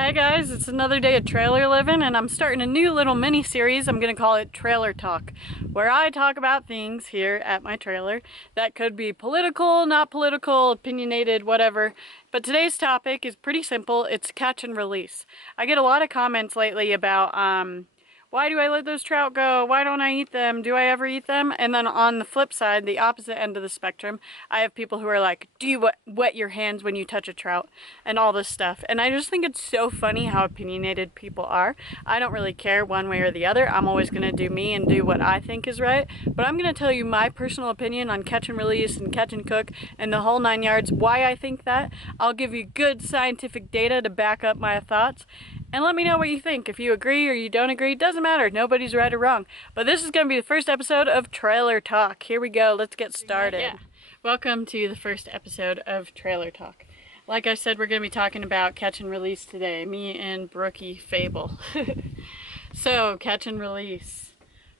Hey guys, it's another day of trailer living, and I'm starting a new little mini series. I'm gonna call it Trailer Talk, where I talk about things here at my trailer that could be political, not political, opinionated, whatever. But today's topic is pretty simple. It's catch and release. I get a lot of comments lately about why do I let those trout go? Why don't I eat them? Do I ever eat them? And then on the flip side, the opposite end of the spectrum, I have people who are like, do you wet your hands when you touch a trout? And all this stuff. And I just think it's so funny how opinionated people are. I don't really care one way or the other. I'm always going to do me and do what I think is right. But I'm going to tell you my personal opinion on catch and release and catch and cook and the whole 9 yards, why I think that. I'll give you good scientific data to back up my thoughts. And let me know what you think. If you agree or you don't agree, it doesn't matter. Nobody's right or wrong. But this is going to be the first episode of Trailer Talk. Here we go. Let's get started. Yeah. Welcome to the first episode of Trailer Talk. Like I said, we're going to be talking about catch and release today. Me and Brookie Fable. So, catch and release.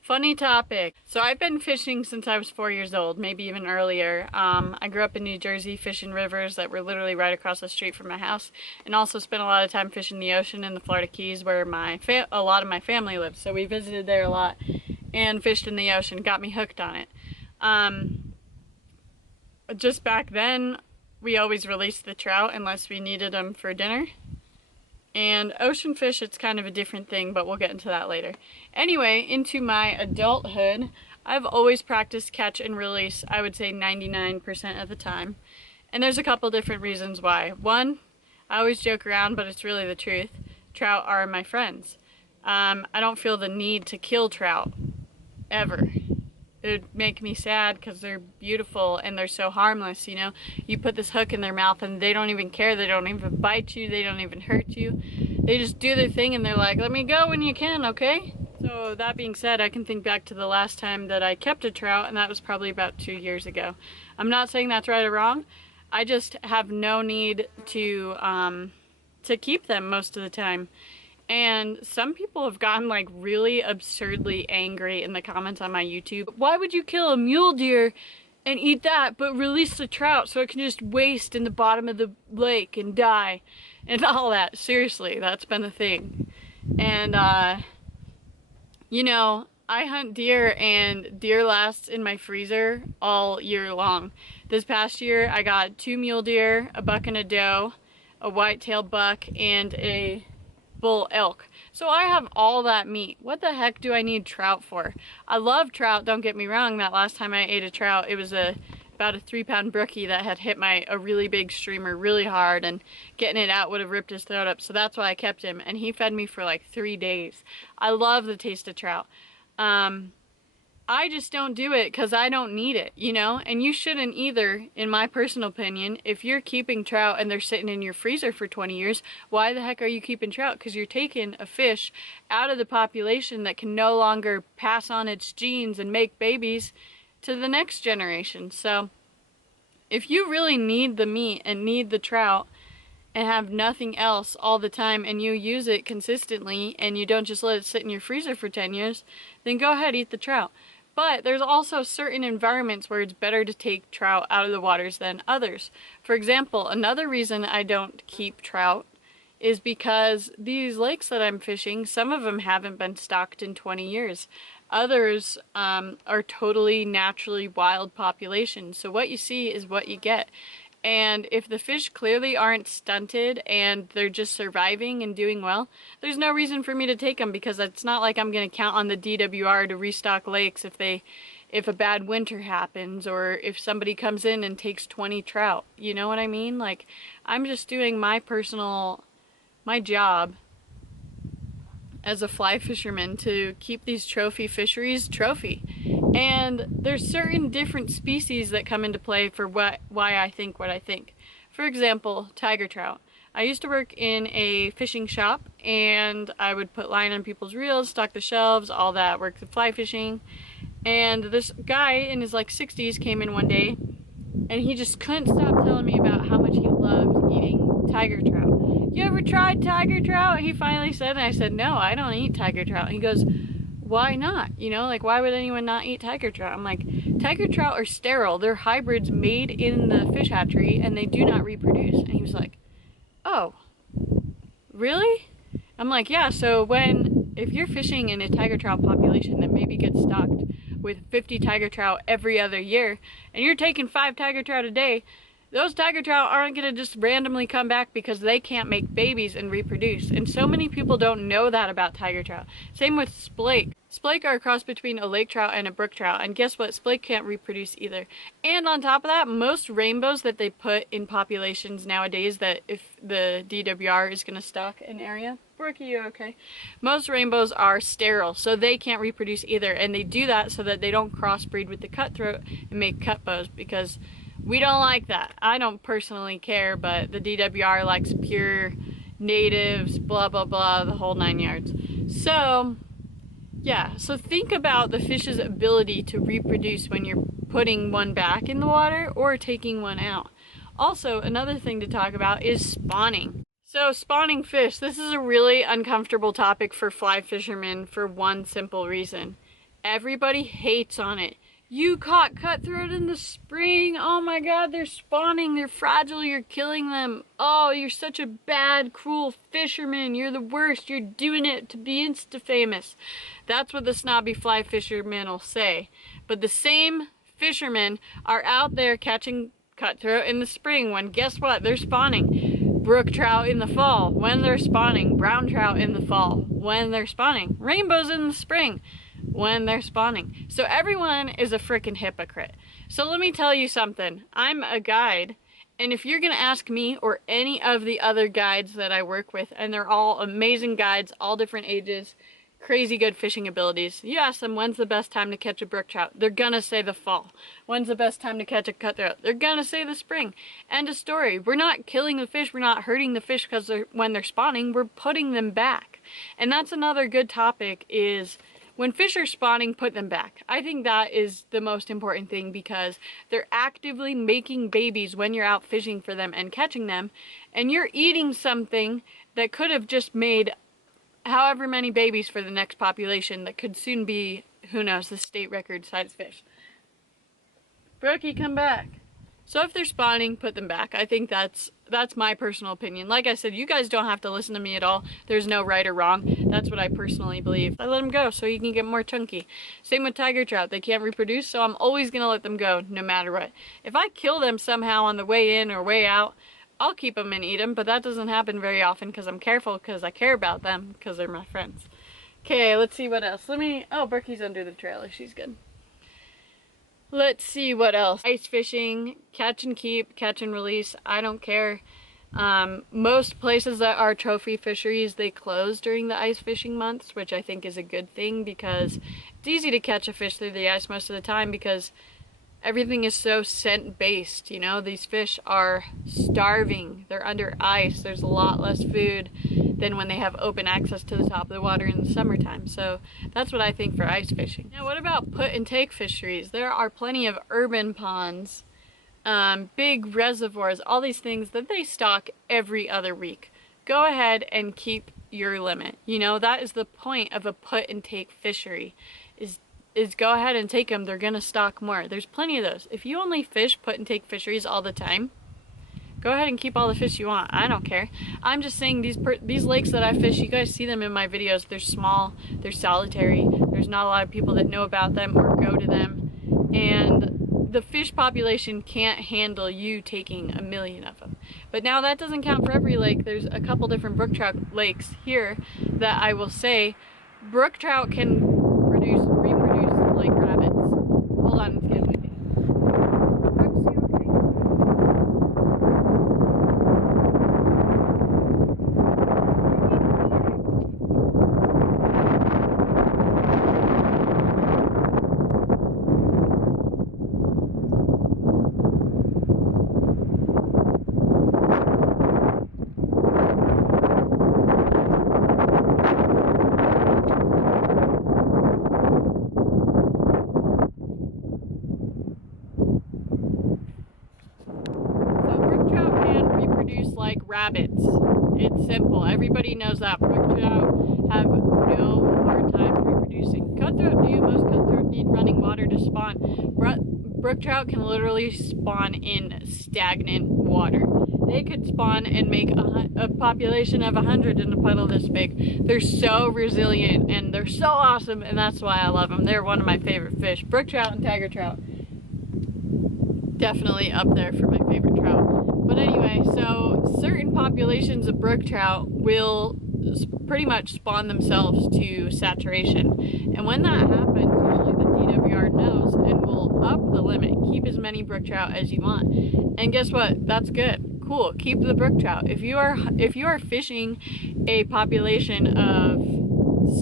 Funny topic. So I've been fishing since I was 4 years old, maybe even earlier. I grew up in New Jersey fishing rivers that were literally right across the street from my house, and also spent a lot of time fishing the ocean in the Florida Keys where a lot of my family lives. So we visited there a lot and fished in the ocean, got me hooked on it. Just back then, we always released the trout unless we needed them for dinner. And ocean fish, it's kind of a different thing, but we'll get into that later. Anyway, into my adulthood, I've always practiced catch and release, I would say 99% of the time. And there's a couple different reasons why. One, I always joke around, but it's really the truth. Trout are my friends. I don't feel the need to kill trout, ever. It would make me sad because they're beautiful and they're so harmless, you know. You put this hook in their mouth and they don't even care. They don't even bite you. They don't even hurt you. They just do their thing and they're like, let me go when you can, okay? So that being said, I can think back to the last time that I kept a trout, and that was probably about 2 years ago. I'm not saying that's right or wrong. I just have no need to keep them most of the time. And some people have gotten like really absurdly angry in the comments on my YouTube. Why would you kill a mule deer and eat that, but release the trout so it can just waste in the bottom of the lake and die? And all that. Seriously, that's been the thing. And, you know, I hunt deer, and deer lasts in my freezer all year long. This past year, I got 2 mule deer, a buck and a doe, a white-tailed buck, and a bull elk. So I have all that meat. What the heck do I need trout for? I love trout, don't get me wrong. That last time I ate a trout, it was about a 3-pound brookie that had hit a really big streamer really hard, and getting it out would have ripped his throat up. So that's why I kept him, and he fed me for like 3 days. I love the taste of trout. I just don't do it because I don't need it, you know? And you shouldn't either, in my personal opinion. If you're keeping trout and they're sitting in your freezer for 20 years, why the heck are you keeping trout? Because you're taking a fish out of the population that can no longer pass on its genes and make babies to the next generation. So if you really need the meat and need the trout and have nothing else all the time, and you use it consistently and you don't just let it sit in your freezer for 10 years, then go ahead, eat the trout. But there's also certain environments where it's better to take trout out of the waters than others. For example, another reason I don't keep trout is because these lakes that I'm fishing, some of them haven't been stocked in 20 years. Others are totally naturally wild populations. So what you see is what you get. And if the fish clearly aren't stunted and they're just surviving and doing well, there's no reason for me to take them, because it's not like I'm going to count on the DWR to restock lakes if a bad winter happens, or if somebody comes in and takes 20 trout. You know what I mean? Like, I'm just doing my job as a fly fisherman to keep these trophy fisheries trophy. And there's certain different species that come into play for why I think what I think. For example, tiger trout. I used to work in a fishing shop, and I would put line on people's reels, stock the shelves, all that, work the fly fishing. And this guy in his like 60s came in one day, and he just couldn't stop telling me about how much he loved eating tiger trout. You ever tried tiger trout? He finally said, and I said, no, I don't eat tiger trout. And he goes, why not? You know, like, why would anyone not eat tiger trout? I'm like, tiger trout are sterile. They're hybrids made in the fish hatchery, and they do not reproduce. And he was like, oh, really? I'm like, yeah, so if you're fishing in a tiger trout population that maybe gets stocked with 50 tiger trout every other year, and you're taking 5 tiger trout a day, those tiger trout aren't going to just randomly come back because they can't make babies and reproduce. And so many people don't know that about tiger trout. Same with splake. Splake are a cross between a lake trout and a brook trout, and guess what? Splake can't reproduce either. And on top of that, most rainbows that they put in populations nowadays, that if the DWR is going to stock an area, Brooke, are you okay? Most rainbows are sterile, so they can't reproduce either, and they do that so that they don't crossbreed with the cutthroat and make cut bows, because we don't like that. I don't personally care, but the DWR likes pure natives, blah blah blah, the whole 9 yards. So yeah, so think about the fish's ability to reproduce when you're putting one back in the water or taking one out. Also, another thing to talk about is spawning. So spawning fish, this is a really uncomfortable topic for fly fishermen for one simple reason. Everybody hates on it. You caught cutthroat in the spring. Oh my god, they're spawning. They're fragile. You're killing them. Oh, you're such a bad, cruel fisherman. You're the worst. You're doing it to be insta-famous. That's what the snobby fly fishermen will say. But the same fishermen are out there catching cutthroat in the spring when, guess what? They're spawning. Brook trout in the fall when they're spawning. Brown trout in the fall when they're spawning. Rainbows in the spring when they're spawning. So everyone is a freaking hypocrite. So let me tell you something. I'm a guide, and if you're gonna ask me or any of the other guides that I work with, and they're all amazing guides, all different ages, crazy good fishing abilities, you ask them when's the best time to catch a brook trout, they're gonna say the fall. When's the best time to catch a cutthroat, they're gonna say the spring. End of story. We're not killing the fish, we're not hurting the fish because when they're spawning, we're putting them back. And that's another good topic, is when fish are spawning, put them back. I think that is the most important thing, because they're actively making babies when you're out fishing for them and catching them, and you're eating something that could have just made however many babies for the next population that could soon be, who knows, the state record size fish. Brookie, come back. So if they're spawning, put them back. I think that's my personal opinion. Like I said, you guys don't have to listen to me at all. There's no right or wrong. That's what I personally believe. I let them go so you can get more chunky. Same with tiger trout. They can't reproduce, so I'm always going to let them go no matter what. If I kill them somehow on the way in or way out, I'll keep them and eat them, but that doesn't happen very often because I'm careful, because I care about them, because they're my friends. Okay, let's see what else. Oh, Berkey's under the trailer. She's good. Let's see what else. Ice fishing, catch and keep, catch and release, I don't care. Most places that are trophy fisheries, they close during the ice fishing months, which I think is a good thing, because it's easy to catch a fish through the ice most of the time because everything is so scent based, you know. These fish are starving, they're under ice, there's a lot less food than when they have open access to the top of the water in the summertime. So that's what I think for ice fishing. Now what about put and take fisheries? There are plenty of urban ponds, big reservoirs, all these things that they stock every other week. Go ahead and keep your limit. You know, that is the point of a put and take fishery, is go ahead and take them. They're gonna stock more. There's plenty of those. If you only fish put and take fisheries all the time, go ahead and keep all the fish you want. I don't care. I'm just saying these lakes that I fish, you guys see them in my videos. They're small, they're solitary. There's not a lot of people that know about them or go to them. And the fish population can't handle you taking 1 million of them. But now that doesn't count for every lake. There's a couple different brook trout lakes here that I will say brook trout can reproduce like rabbits. Hold on, it's getting windy. Brooks, you okay? Like rabbits. It's simple. Everybody knows that. Brook trout have no hard time reproducing. Cutthroat do. Most cutthroat need running water to spawn. Brook trout can literally spawn in stagnant water. they could spawn and make a population of 100 in a puddle this big. They're so resilient and they're so awesome, and that's why I love them. They're one of my favorite fish. Brook trout and tiger trout. Definitely up there for my favorite trout. But anyway, so certain populations of brook trout will pretty much spawn themselves to saturation. And when that happens, usually the DWR knows and will up the limit. Keep as many brook trout as you want. And guess what? That's good. Cool. Keep the brook trout. If you are fishing a population of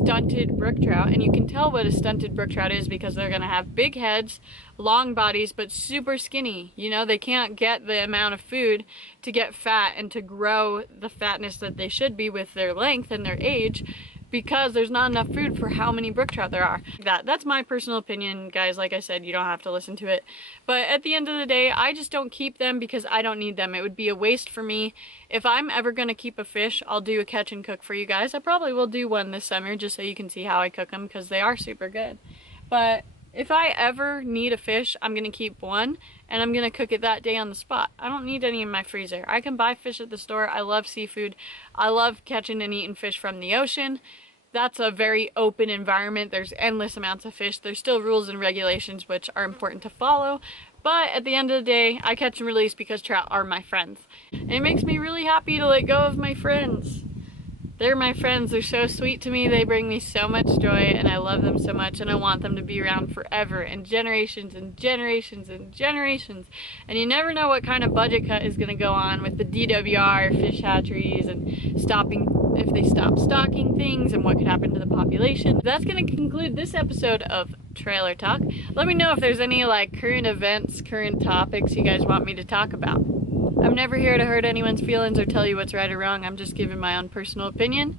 stunted brook trout, and you can tell what a stunted brook trout is because they're going to have big heads, long bodies, but super skinny. You know, they can't get the amount of food to get fat and to grow the fatness that they should be with their length and their age, because there's not enough food for how many brook trout there are. That's my personal opinion, guys. Like I said, you don't have to listen to it. But at the end of the day, I just don't keep them because I don't need them. It would be a waste for me. If I'm ever going to keep a fish, I'll do a catch and cook for you guys. I probably will do one this summer just so you can see how I cook them because they are super good. But if I ever need a fish, I'm going to keep one and I'm going to cook it that day on the spot. I don't need any in my freezer. I can buy fish at the store. I love seafood. I love catching and eating fish from the ocean. That's a very open environment. There's endless amounts of fish. There's still rules and regulations which are important to follow. But at the end of the day, I catch and release because trout are my friends. And it makes me really happy to let go of my friends. They're my friends. They're so sweet to me. They bring me so much joy, and I love them so much, and I want them to be around forever and generations and generations and generations. And you never know what kind of budget cut is going to go on with the DWR fish hatcheries and if they stop stocking things and what could happen to the population. That's going to conclude this episode of Trailer Talk. Let me know if there's any current events, current topics you guys want me to talk about. I'm never here to hurt anyone's feelings or tell you what's right or wrong. I'm just giving my own personal opinion.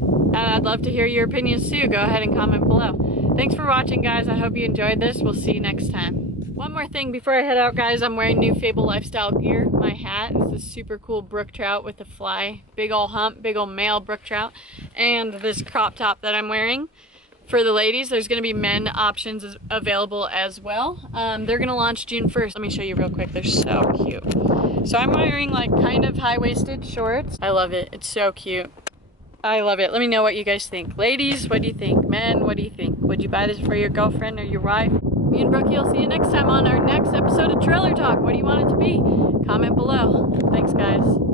And I'd love to hear your opinions too. Go ahead and comment below. Thanks for watching, guys. I hope you enjoyed this. We'll see you next time. One more thing before I head out, guys. I'm wearing new Fable Lifestyle gear. My hat is this super cool brook trout with a fly. Big ol' hump, big ol' male brook trout. And this crop top that I'm wearing. For the ladies, there's going to be men options available as well. They're going to launch June 1st. Let me show you real quick. They're so cute. So I'm wearing kind of high-waisted shorts. I love it. It's so cute. I love it. Let me know what you guys think. Ladies, what do you think? Men, what do you think? Would you buy this for your girlfriend or your wife? Me and Brookie will see you next time on our next episode of Trailer Talk. What do you want it to be? Comment below. Thanks, guys.